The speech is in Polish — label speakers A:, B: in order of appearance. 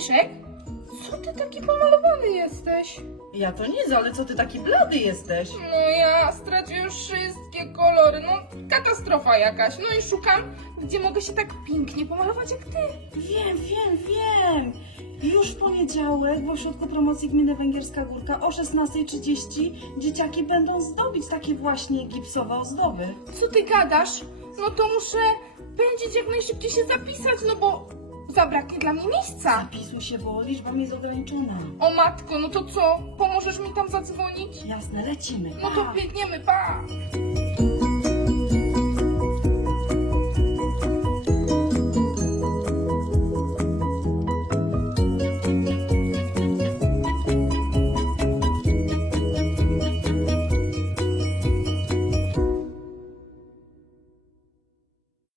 A: Leszek, co ty taki pomalowany jesteś?
B: Ja to nic, ale co ty taki blady jesteś?
A: No ja straciłem już wszystkie kolory, no katastrofa jakaś. No i szukam, gdzie mogę się tak pięknie pomalować jak ty.
B: Wiem. Już w poniedziałek w ośrodku promocji gminy Węgierska Górka o 16:30 dzieciaki będą zdobić takie właśnie gipsowe ozdoby.
A: Co ty gadasz? No to muszę pędzić jak najszybciej się zapisać, no bo zabraknie dla mnie miejsca.
B: Zapisuj się, bo liczba jest ograniczona.
A: O matko, no to co? Pomożesz mi tam zadzwonić?
B: Jasne, lecimy.
A: No to biegniemy, pa!